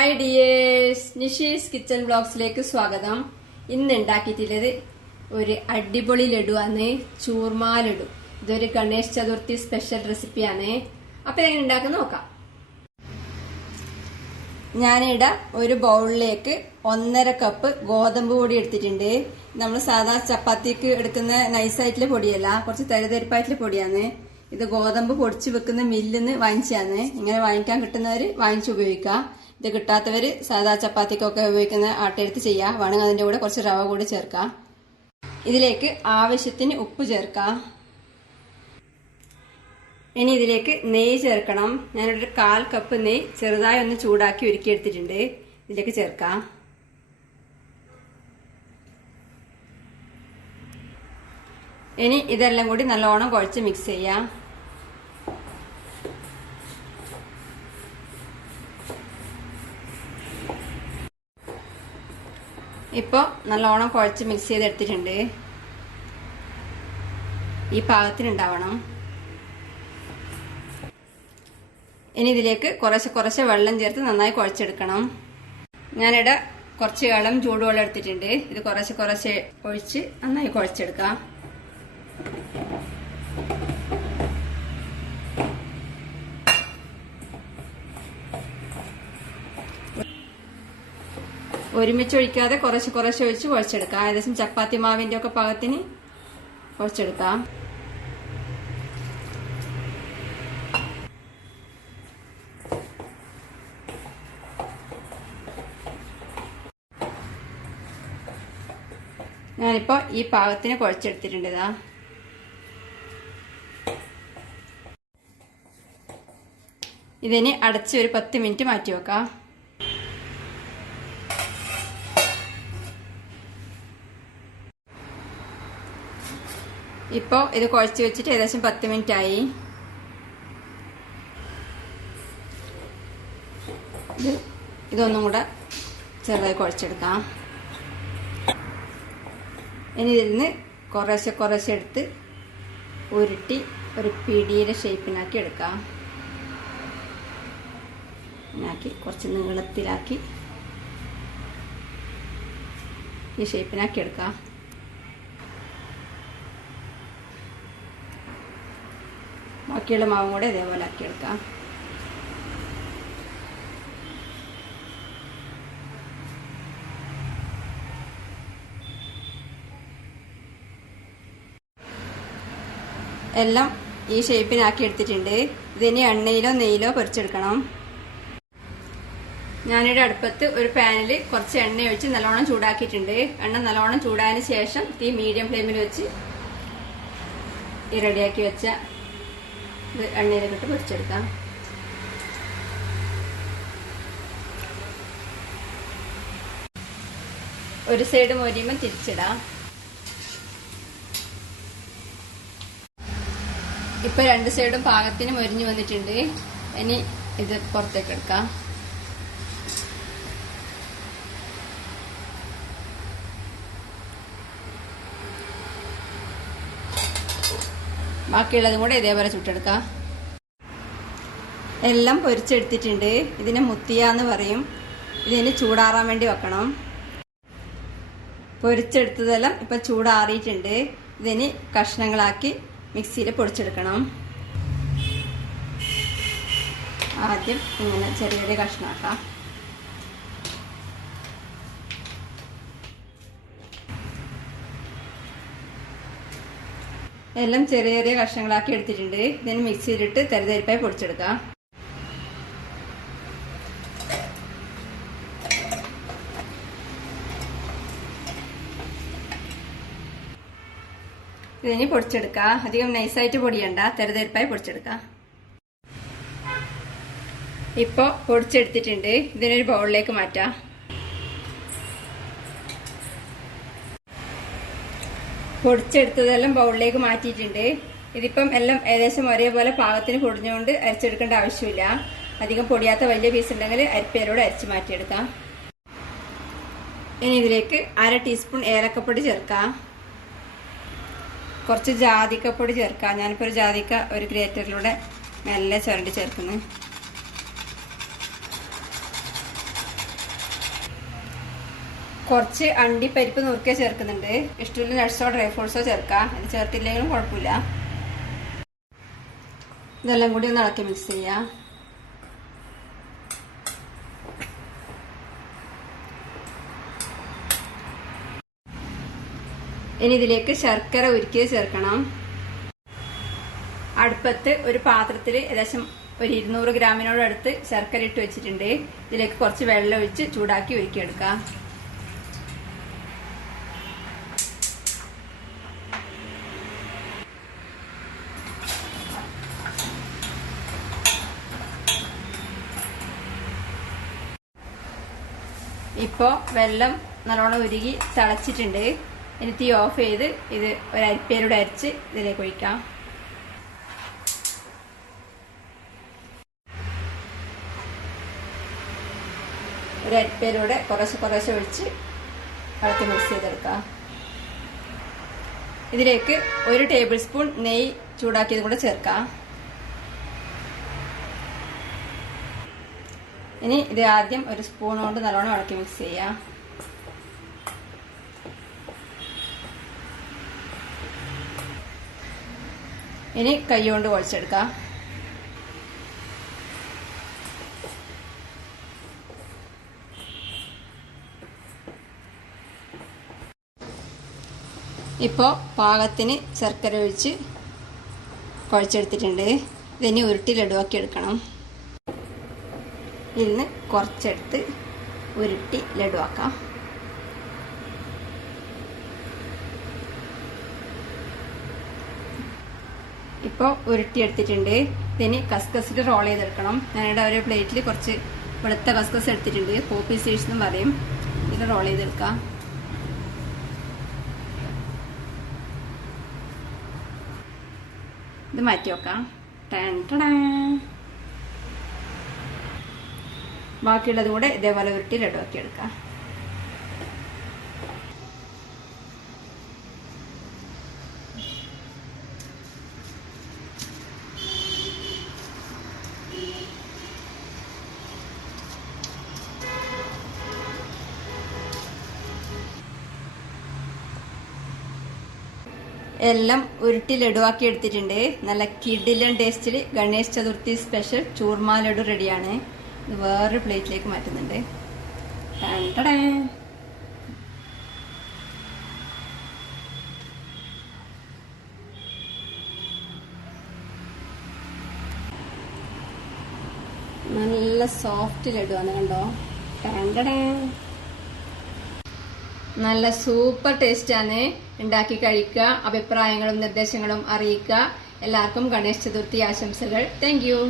Hi dears, Nishi's kitchen വ്ലോഗ്സിലേക്ക് സ്വാഗതം. ഇന്ന് ഉണ്ടാക്കിയിട്ടുള്ളത് ഒരു അടിപൊളി ലഡുവാണ്, ചൂർമ ലഡു. ഇതൊരു ഗണേശ് ചതുർത്ഥി സ്പെഷ്യൽ റെസിപ്പിയാണ്. അപ്പൊ ഇതെങ്ങനെ ഉണ്ടാക്കുന്ന നോക്കാം. ഞാനിവിടെ ഒരു ബൗളിലേക്ക് 1.5 കപ്പ് ഗോതമ്പ് പൊടി എടുത്തിട്ടുണ്ട്. നമ്മൾ സാധാ ചപ്പാത്തിക്ക് എടുക്കുന്ന നൈസായിട്ടുള്ള പൊടിയല്ല, കുറച്ച് തരിതരിപ്പായിട്ടുള്ള പൊടിയാണ്. ഇത് ഗോതമ്പ് പൊടിച്ച് വെക്കുന്ന മില്ലിന്ന് വാങ്ങിച്ചാണ്. ഇങ്ങനെ വാങ്ങിക്കാൻ കിട്ടുന്നവര് വാങ്ങിച്ച് ഉപയോഗിക്കാം. ഇത് കിട്ടാത്തവര് സാധാ ചപ്പാത്തിക്കൊക്കെ ഉപയോഗിക്കുന്ന ആട്ടയെടുത്ത് ചെയ്യാം. വേണമെങ്കിൽ അതിന്റെ കൂടെ കുറച്ച് റവ കൂടി ചേർക്കാം. ഇതിലേക്ക് ആവശ്യത്തിന് ഉപ്പ് ചേർക്കാം. ഇനി ഇതിലേക്ക് നെയ്യ് ചേർക്കണം. ഞാനൊരു 1/4 കപ്പ് നെയ്യ് ചെറുതായി ഒന്ന് ചൂടാക്കി ഒരുക്കിയെടുത്തിട്ടുണ്ട്. ഇതിലേക്ക് ചേർക്കാം. ഇനി ഇതെല്ലാം കൂടി നല്ലോണം കുഴച്ച് മിക്സ് ചെയ്യാം. ഇപ്പൊ നല്ലോണം കുഴച്ച് മിക്സ് ചെയ്തെടുത്തിട്ടുണ്ട്. ഈ പാകത്തിനുണ്ടാവണം. ഇനി ഇതിലേക്ക് കുറച്ച് വെള്ളം ചേർത്ത് നന്നായി കുഴച്ചെടുക്കണം. ഞാനിവിടെ കുറച്ച് ഇളം ചൂടുവെള്ളം എടുത്തിട്ടുണ്ട്. ഇത് കുറച്ച് ഒഴിച്ച് നന്നായി കുഴച്ചെടുക്കാം. ഒരുമിച്ച് ഒഴിക്കാതെ കുറച്ച് ഒഴിച്ച് കുഴച്ചെടുക്കാം. ഏകദേശം ചപ്പാത്തി മാവിന്റെ ഒക്കെ പാകത്തിന് കുഴച്ചെടുക്കാം. ഞാനിപ്പോ ഈ പാകത്തിന് കുഴച്ചെടുത്തിട്ടുണ്ട്. ഇതാ ഇതിന് അടച്ച് ഒരു 10 മിനിറ്റ് മാറ്റി വെക്കാം. ഇപ്പൊ ഇത് കുഴച്ച് വെച്ചിട്ട് ഏകദേശം 10 മിനിറ്റ് ആയി. ഇതൊന്നും കൂടെ ചെറുതായി കുഴച്ചെടുക്കാം. ഇനി ഇതിൽ നിന്ന് കുറച്ച് എടുത്ത് ഉരുട്ടി ഒരു പിടിയുടെ ഷേപ്പിനാക്കി എടുക്കാം. കുറച്ച് നീളത്തിലാക്കി ഈ ഷേപ്പിനാക്കി എടുക്കാം. ബാക്കിയുള്ള മാവും കൂടെ ഇതേപോലെ ആക്കിയെടുക്കാം. എല്ലാം ഈ ഷേപ്പിനാക്കി എടുത്തിട്ടുണ്ട്. ഇതിന് എണ്ണയിലോ നെയ്യിലോ പൊരിച്ചെടുക്കണം. ഞാനിവിടെ അടുപ്പത്ത് ഒരു പാനിൽ കുറച്ച് എണ്ണ ഒഴിച്ച് നല്ലോണം ചൂടാക്കിയിട്ടുണ്ട്. എണ്ണ നല്ലോണം ചൂടായതിന് ശേഷം തീ മീഡിയം ഫ്ലെയിമിൽ വെച്ച് ഈ റെഡിയാക്കി വെച്ച ഇത് എണ്ണയിലേക്കിട്ട് പൊരിച്ചെടുക്കാം. ഒരു സൈഡ് മൊരിയുമ്പോൾ തിരിച്ചിടാം. ഇപ്പൊ 2 സൈഡും പാകത്തിന് മൊരിഞ്ഞു വന്നിട്ടുണ്ട്. ഇനി ഇത് പുറത്തേക്ക് എടുക്കാം. ബാക്കിയുള്ളതും കൂടെ ഇതേപോലെ ചുട്ടെടുക്കാം. എല്ലാം പൊരിച്ചെടുത്തിട്ടുണ്ട്. ഇതിനെ മുത്തിയാന്ന് പറയും. ഇതിന് ചൂടാറാൻ വേണ്ടി വെക്കണം. പൊരിച്ചെടുത്തതെല്ലാം ഇപ്പൊ ചൂടാറിയിട്ടുണ്ട്. ഇതിന് കഷ്ണങ്ങളാക്കി മിക്സിയിൽ പൊടിച്ചെടുക്കണം. ആദ്യം ഇങ്ങനെ ചെറിയ കഷ്ണമാക്കാം. എല്ലാം ചെറിയ കഷ്ണങ്ങളാക്കി എടുത്തിട്ടുണ്ട്. ഇതിന് മിക്സിയിലിട്ട് തരിതരിപ്പായി പൊടിച്ചെടുക്കാം. ഇതിന് പൊടിച്ചെടുക്കാം. അധികം നൈസായിട്ട് പൊടിയണ്ട, തരിതരിപ്പായി പൊടിച്ചെടുക്കാം. ഇപ്പൊ പൊടിച്ചെടുത്തിട്ടുണ്ട്. ഇതിനൊരു ബൗളിലേക്ക് മാറ്റാം. പൊടിച്ചെടുത്തതെല്ലാം ബൗളിലേക്ക് മാറ്റിയിട്ടുണ്ട്. ഇതിപ്പം എല്ലാം ഏകദേശം ഒരേപോലെ പാകത്തിന് പൊടിഞ്ഞുകൊണ്ട് അരച്ചെടുക്കേണ്ട ആവശ്യമില്ല. അധികം പൊടിയാത്ത വലിയ പീസ് ഉണ്ടെങ്കിൽ അരിപ്പേരോട് അരച്ച് മാറ്റിയെടുക്കാം. ഇനി ഇതിലേക്ക് 1/2 ടീസ്പൂൺ ഏലക്കപ്പൊടി ചേർക്കാം. കുറച്ച് ജാതിക്കപ്പൊടി ചേർക്കാം. ഞാനിപ്പോൾ ഒരു ജാതിക്ക ഒരു ഗ്രേറ്ററിലൂടെ മെല്ലെ ചുരണ്ടി ചേർക്കുന്നു. കുറച്ച് അണ്ടിപ്പരിപ്പ് നുറുക്കെ ചേർക്കുന്നുണ്ട്. ഇഷ്ടമുള്ള നട്ട്സോ ഡ്രൈ ഫ്രൂട്ട്സോ ചേർക്കാം. ഇത് ചേർത്തില്ലെങ്കിലും കുഴപ്പമില്ല. ഇതെല്ലാം കൂടി ഒന്ന് ഇളക്കി മിക്സ് ചെയ്യാം. ഇനി ഇതിലേക്ക് ശർക്കര ഉരുക്കിയത് ചേർക്കണം. അടുപ്പത്ത് ഒരു പാത്രത്തിൽ ഏകദേശം ഒരു 200 ഗ്രാമിനോട് അടുത്ത് ശർക്കര ഇട്ട് വെച്ചിട്ടുണ്ട്. ഇതിലേക്ക് കുറച്ച് വെള്ളം ഒഴിച്ച് ചൂടാക്കി ഉരുക്കിയെടുക്കാം. ഇപ്പോൾ വെള്ളം നല്ലോണം ഉരുകി തിളച്ചിട്ടുണ്ട്. ഇനി തീ ഓഫ് ചെയ്ത് ഇത് ഒരു അരിപ്പയിലൂടെ അരിച്ച് ഇതിലേക്ക് ഒഴിക്കാം. ഒരു അരിപ്പയിലൂടെ കുറേശ്ശെ ഒഴിച്ച് ഇളക്കി മിക്സ് ചെയ്തെടുക്കാം. ഇതിലേക്ക് 1 ടേബിൾ സ്പൂൺ നെയ്യ് ചൂടാക്കിയത് കൂടെ ചേർക്കാം. ഇനി ഇത് ആദ്യം ഒരു സ്പൂൺ കൊണ്ട് നല്ലോണം ഇളക്കി മിക്സ് ചെയ്യാം. ഇനി കൈ കൊണ്ട് കുഴച്ചെടുക്കാം. ഇപ്പോൾ പാകത്തിന് ശർക്കര ഒഴിച്ച് കുഴച്ചെടുത്തിട്ടുണ്ട്. ഇതിനി ഉരുട്ടി ലഡുവാക്കി എടുക്കണം. ഇതിന് കുറച്ചെടുത്ത് ഉരുട്ടി ലഡുവാക്കാം. ഇപ്പോൾ ഉരുട്ടിയെടുത്തിട്ടുണ്ട്. ഇതിന് കസ്കസിൽ റോൾ ചെയ്തെടുക്കണം. ഞാനിവിടെ ഒരു പ്ലേറ്റിൽ കുറച്ച് വെളുത്ത കസ്കസ് എടുത്തിട്ടുണ്ട്. പോപ്പി സീഡ്സ് എന്നും പറയും. ഇത് റോൾ ചെയ്തെടുക്കാം. ഇത് മാറ്റി വെക്കാം. ബാക്കിയുള്ളത് കൂടെ ഇതേപോലെ ഉരുട്ടി ലഡുവാക്കി എടുക്കാം. എല്ലാം ഉരുട്ടി ലഡുവാക്കി എടുത്തിട്ടുണ്ട്. നല്ല കിടിലൻ ടേസ്റ്റിൽ ഗണേശ് ചതുർത്ഥി സ്പെഷ്യൽ ചൂർമ ലഡു റെഡിയാണ്. ഇത് വേറൊരു പ്ലേറ്റിലേക്ക് മാറ്റുന്നുണ്ട്. നല്ല സോഫ്റ്റ് ലഡുവാണ്, കണ്ടോ. നല്ല സൂപ്പർ ടേസ്റ്റ് ആണ്. ഉണ്ടാക്കി കഴിക്കുക. അഭിപ്രായങ്ങളും നിർദ്ദേശങ്ങളും അറിയിക്കുക. എല്ലാവർക്കും ഗണേശ് ചതുർത്ഥി ആശംസകൾ. Thank you.